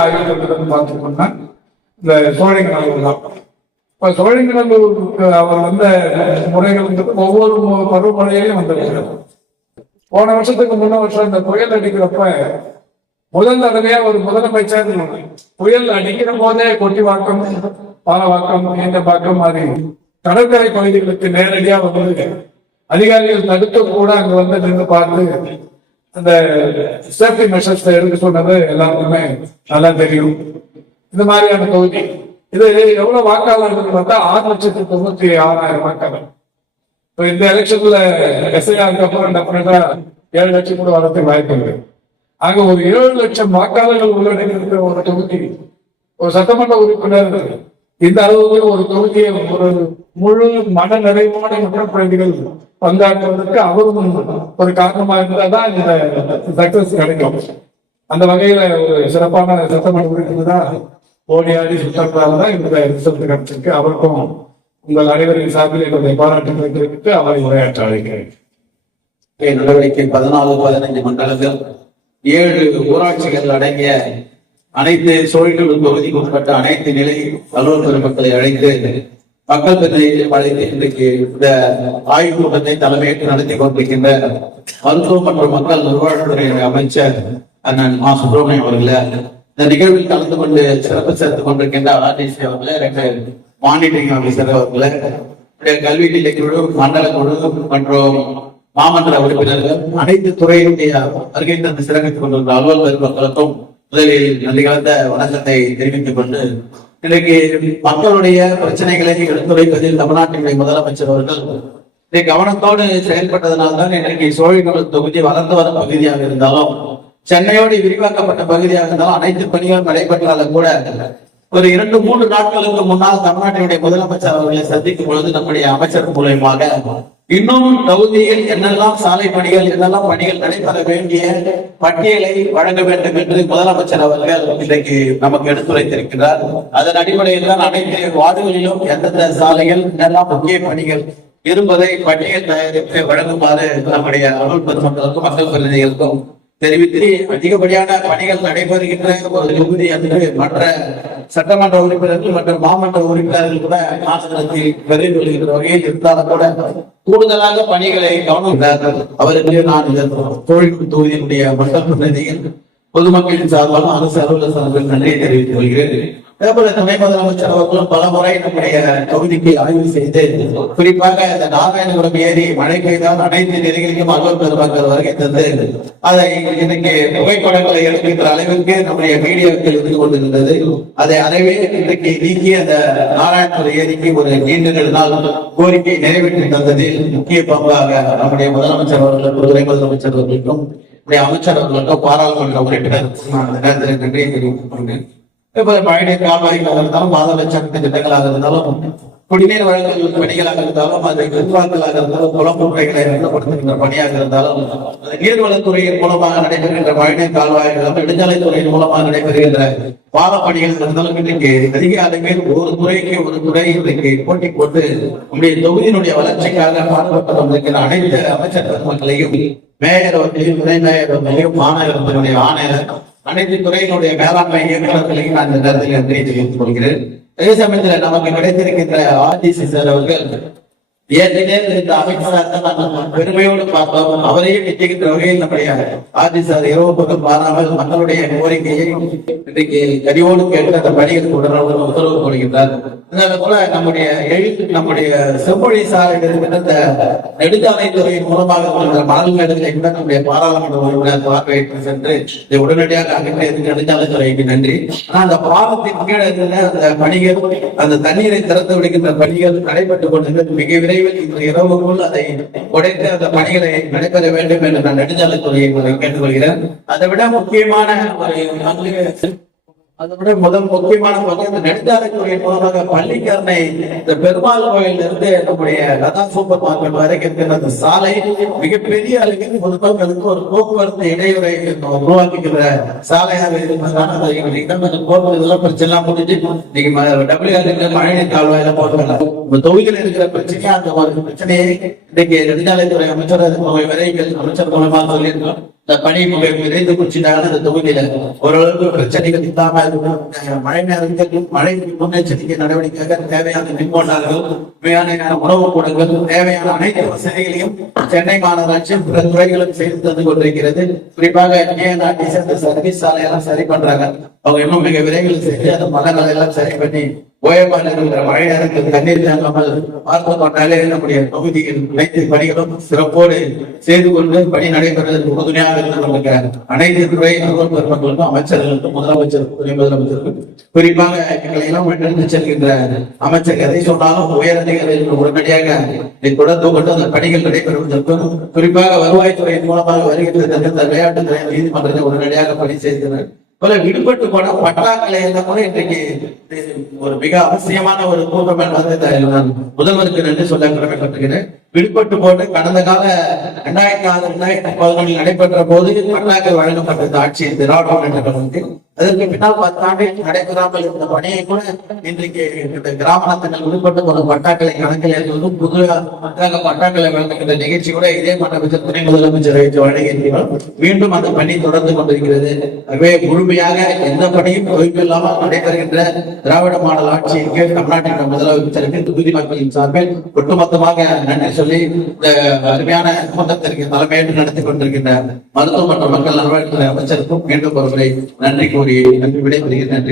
ஆய்வு பார்த்துக்கோன்னா இந்த சோழிங்கநல்லூர் தான். இப்ப சோழிங்கநல்லூருக்கு அவர் வந்த முறைகள் ஒவ்வொரு பருவமழையிலும் வந்திருக்கிறது. போன வருஷத்துக்கு முன்ன வருஷம் இந்த புயல் அடிக்கிறப்ப முதல் தடவையா ஒரு முதலமைச்சர் புயல் அடிக்கிற போதே கொட்டிவாக்கம், பாலவாக்கம், பாக்கம் மாதிரி கடற்கரை பகுதிகளுக்கு நேரடியா வந்து அதிகாரிகள் தடுக்க கூட அங்க வந்து நின்று பார்த்து அந்த சேஃப்டி மெஷர்ஸ் எடுக்க சொன்னது எல்லாருக்குமே நல்லா தெரியும். இந்த மாதிரியான தொகுதி இது எவ்வளவு வாக்காளர்கள் பார்த்தா 6,96,000 வாக்காளர். இப்போ இந்த எலெக்ஷன்ல எஸ்ஐஆருக்கு அப்புறம் டெஃபினட்டா 7 லட்சம் கூட வரதுக்கு வாய்ப்பு இருக்கு. ஆக ஒரு 7 லட்சம் வாக்காளர்கள் உள்ளடங்கி இருக்கிற ஒரு தொகுதி, ஒரு சட்டமன்ற உறுப்பினர் இந்த அளவுக்கு ஒரு தொகுதியை ஒரு முழு மன நிறைவான பிரதிகள் பங்காற்றுவதற்கு அவரும் ஒரு காரணமா இருந்தாதான் இந்த சக்சஸ் கிடைக்கும். அந்த வகையில ஒரு சிறப்பான சட்டமன்ற உறுப்பினர் தான் ஓடியாடி சுத்தத்தால் தான் இந்த ரிசல்ட் கிடைச்சிருக்கு. அவருக்கும் உங்கள் அனைவரின் சார்பில் என்னுடைய பாராட்டுகளை தெரிவித்து அவரை உரையாற்ற அழைக்கிறேன். நடவடிக்கை 14-15 மண்டலங்கள் 7 ஊராட்சிகள் அடங்கிய அனைத்து சோழிகளூர் தொகுதிக்கு உட்பட்ட அனைத்து நிலை அலுவலர் பெருமக்களை அழைத்து மக்கள் பிரதிநிதிகளை அழைத்து இன்றைக்கு இந்த ஆய்வு கூட்டத்தை தலைமையேற்று நடத்தி கொண்டிருக்கின்ற மருத்துவம் மற்றும் மக்கள் நல்வாழ்வுத்துறை அமைச்சர் அண்ணன் மா. சுப்பிரமணியம் அவர்களே, இந்த நிகழ்வில் கலந்து கொண்டு சிறப்பு சேர்த்துக் கொண்டிருக்கின்ற ஆர்டிசி அவர்களே, 2 மானிட்டரிங் ஆபீசர் அவர்களே, கல்வி நிலை குழு, மண்டல குழு மற்றும் மாமன்ற உறுப்பினர்கள், அனைத்து துறையினுடைய வருகை தந்து சிறப்பித்துக் கொண்டிருந்த அலுவலர் மக்களுக்கும் முதலில் நன்றி கலந்த வணக்கத்தை தெரிவித்துக் கொண்டு, இன்றைக்கு மக்களுடைய பிரச்சனைகளை எடுத்துரைப்பதில் தமிழ்நாட்டினுடைய முதலமைச்சர் அவர்கள் கவனத்தோடு செயல்பட்டதனால்தான் இன்றைக்கு சோழிங்கநல்லூர் தொகுதி வளர்ந்து வரும் பகுதியாக இருந்தாலும், சென்னையோடு விரிவாக்கப்பட்ட பகுதியாக இருந்தாலும் அனைத்து பணிகளும் நடைபெற்றாலும் கூட ஒரு 2-3 நாட்களுக்கு முன்னால் தமிழ்நாட்டினுடைய முதலமைச்சர் அவர்களை சந்திக்கும் பொழுது நம்முடைய அமைச்சர் மூலயமாக இன்னும் தொகுதியில் என்னெல்லாம் சாலை பணிகள், என்னெல்லாம் பணிகள் நடைபெற வேண்டிய பட்டியலை வழங்க வேண்டும் என்று முதலமைச்சர் அவர்கள் இன்றைக்கு நமக்கு எடுத்துரைத்திருக்கிறார். அதன் அடிப்படையில் தான் அனைத்து வார்டுகளிலும் எந்தெந்த சாலைகள், என்னெல்லாம் முக்கிய பணிகள் இருப்பதை பட்டியல் தயாரித்து வழங்குமாறு நம்முடைய அலுவலர் பெருமக்களுக்கும் மக்கள் பிரதிநிதிகளுக்கும் தெரிவித்து, அதிகப்படியான பணிகள் நடைபெறுகின்ற ஒரு தொகுதி என்று மற்ற சட்டமன்ற உறுப்பினர்கள் மற்றும் மாமன்ற உறுப்பினர்கள் கூட மாநிலத்தில் பெருகி வருகின்ற வகையில் இருந்தாலும் கூட கூடுதலாக பணிகளை கவனிக்கிறார்கள். அவருக்கு நான் இந்த கோழிக்கோடு தொகுதியினுடைய மக்கள் பிரதிநிதிகள் பொதுமக்களின் சார்பாக அரசு அலுவலர் சார்பில் நன்றியை தெரிவித்துக் கொள்கிறேன். அதேபோல துணை முதலமைச்சர் அவர்களும் பல முறை நம்முடைய தொகுதிக்கு ஆய்வு செய்து, குறிப்பாக இந்த நாராயணபுரம் ஏரி மழை பெய்தால் அனைத்து நிலைகளிலும் அலுவலர் பெருமக்கள் வருகை தந்து அதை இன்னைக்கு புகைப்படங்களை எடுக்கின்ற அளவிற்கு நம்முடைய மீடியாக்கள் இருந்து கொண்டிருந்தது. அதை அறவே இன்றைக்கு நீக்கி அந்த நாராயணபுரம் ஏரிக்கு ஒரு நீண்ட நாள் கோரிக்கை நிறைவேற்றி தந்ததில் முக்கிய பங்காக நம்முடைய முதலமைச்சர் அவர்களுக்கும் துணை முதலமைச்சர் அவர்களுக்கும் அமைச்சர் அவர்களுக்கும் பாராளுமன்ற உறுப்பினர் நன்றியை தெரிவித்துக் கொண்டேன். மழைநீர் கால்வாய்களாக இருந்தாலும், மாதள சட்ட திட்டங்களாக இருந்தாலும், குடிநீர் வழங்கல் பணிகளாக இருந்தாலும், அது நிர்வாகங்களாக இருந்தாலும், குளம்புரைகளை அகலப்படுத்துகின்ற பணியாக இருந்தாலும், நீர்வளத்துறையின் மூலமாக நடைபெறுகின்ற மழைநீர் கால்வாய்களும், நெடுஞ்சாலைத்துறையின் மூலமாக நடைபெறுகின்ற பால பணிகள் இருந்தாலும், இன்றைக்கு அதிக அளவில் ஒரு துறைக்கு ஒரு துறை இன்றைக்கு போட்டி போட்டு நம்முடைய தொகுதியினுடைய வளர்ச்சிக்காக பாடுபட்டு அனைத்து அமைச்சர் பெருமக்களையும், மேயர் அவர்களையும், துணை மேயர் அவர்களையும், மாநகரத்தினுடைய ஆணையர், அனைத்து துறையினுடைய மேலாண்மை இயக்குநர்களையும் நான் இந்த நேரத்தில் நன்றியை தெரிவித்துக் கொள்கிறேன். அதே சமயத்தில் நமக்கு கிடைத்திருக்கின்ற ஆர்டிசி சார் அவர்கள் பெருமையோடு பார்த்தோம். அவரையும் நிச்சயிக்கின்ற வகையில் நம்முடைய ஆர்டிசார் இரவு பக்கம் மாறாமல் மக்களுடைய கோரிக்கையை இன்றைக்கு கனிவோடு கேட்டு அந்த பணிகள் உத்தரவு கொடுக்கின்றார். அதனால போல நம்முடைய செம்மொழி சாலையில் இருக்கின்ற இந்த நெடுஞ்சாலைத்துறையின் மூலமாக மணல் மேடுகளை கூட நம்முடைய பாராளுமன்ற உறுப்பினர் பார்வையிட்டு சென்று இதை உடனடியாக அகற்ற நெடுஞ்சாலைத்துறைக்கு நன்றி. ஆனா அந்த பாலத்தின் கீழே இருந்த அந்த பணிகள், அந்த தண்ணீரை திறந்து விடுகின்ற பணிகள் நடைபெற்றுக் கொண்டிருந்தது. மிக விரைவில் இந்த இரவுக்குள் அதை உடைத்து அந்த பணிகளை நடைபெற வேண்டும் என்று நான் நெடுஞ்சாலைத்துறையை கேட்டுக்கொள்கிறேன். அதை விட முக்கியமான முக்கியமான நெடுஞ்சாலைத்துறை மூலமாக பள்ளிக்கரணை இந்த பெருமாள் கோயில் இருந்து நம்முடைய லதா சூப்பர் மார்க்கெட் வரைக்கும் அந்த சாலை மிகப்பெரிய அளவில் பொதுமக்களுக்கு ஒரு போக்குவரத்து இடையூறை உருவாக்குகிற சாலையாக இருப்பதற்கான போக்குவரத்து பிரச்சனை முடிஞ்சு நீங்க மழைநீர் கால்வாயில போட்டு தொகுதியில் இருக்கிற பிரச்சனையா அந்த ஒரு பிரச்சனையை இன்னைக்கு நெடுஞ்சாலைத்துறை அமைச்சர் விரைவில் அமைச்சர் மூலமாக சொல்லியிருக்கோம். இந்த பனி விரைந்து குறிச்சிட்டாங்க. இந்த தொகுதியில ஓரளவுக்கு பிரச்சனைகள் இல்லாம மழை நேரத்தில் மழை முன்னெச்சரிக்கை நடவடிக்கையாக தேவையான மின்கோட்டார்கள், தேவையான உணவு கூடங்கள், தேவையான அனைத்து வசதிகளையும் சென்னை மாநகராட்சி பிற துறைகளும் செய்து தந்து கொண்டிருக்கிறது. குறிப்பாக சர்வீஸ் சாலையெல்லாம் சரி பண்றாங்க. அவங்க இன்னும் மிக விரைவில் செஞ்சு அந்த மரங்கள் எல்லாம் சரி பண்ணி ஓயப்பால் இருக்கிற மழை நேரத்தில் தண்ணீர் தேங்காமல் பார்த்து கொண்டாலே நம்முடைய தொகுதியில் அனைத்து பணிகளும் சிறப்போடு செய்து கொண்டு பணி நடைபெறுவதற்கு உறுதுணையாக இருந்து கொண்டிருக்கிறார். அனைத்து துறை பெருமக்களுக்கும், அமைச்சர்களுக்கும், முதலமைச்சருக்கும், துணை முதலமைச்சருக்கும், குறிப்பாக எங்களை எல்லாம் எடுத்து செல்கின்ற அமைச்சர் எதை சொன்னாலும் உயர் அதிகாரிகள் உடனடியாக இதை தொடர்ந்து கொண்டு அந்த பணிகள் நடைபெறுவதற்கும், குறிப்பாக வருவாய்த்துறையின் மூலமாக வருகின்ற இந்த விளையாட்டுத்துறை நீதிமன்றத்தை உடனடியாக பணி செய்கிறார். போல விடுபட்டு போன பட்டாக்களை எல்லாம் கூட இன்றைக்கு ஒரு மிக அவசியமான ஒரு கூட்டம் என்பதை நான் முதல்வருக்கு நன்றி சொல்ல கடமைப்பட்டிருக்கிறேன். விடுபட்டு போட்டு கடந்த கால 2006-2011 நடைபெற்ற போது பட்டாக்கள் வழங்கப்பட்டது ஆட்சி திராவிட முன்னேற்ற கழகத்தில். அதற்கு பின்னால் 10 ஆண்டுகள் நடைபெறாமல் இருந்த பணியை கூட இன்றைக்கு இந்த கிராமத்தில் விடுபட்டு போன பட்டாக்களை கணக்கில் எழுதுவதும் புதிதாக பட்டாக்களை வழங்குகின்ற நிகழ்ச்சி கூட இதே மண்டபத்தில் துணை முதலமைச்சர் வழங்கியிருக்கிறோம். மீண்டும் அந்த பணி தொடர்ந்து கொண்டிருக்கிறது. ஆகவே முழுமையாக எந்த பணியும் ஓய்வில்லாமல் நடைபெறுகின்ற திராவிட மாடல் ஆட்சிக்கு தமிழ்நாட்டின் முதலமைச்சருக்கு தொகுதி மக்களின் சார்பில் ஒட்டுமொத்தமாக நன்றி சொல்லி இந்த அருமையான கூட்டத்திற்கு தலைமையேற்று நடத்தி கொண்டிருக்கின்ற மருத்துவ மற்றும் மக்கள் நல்வாழ்வுத்துறை அமைச்சருக்கும் மீண்டும் ஒருமுறை நன்றி கூறி நன்றி விடைபெறுகிறேன். நன்றி.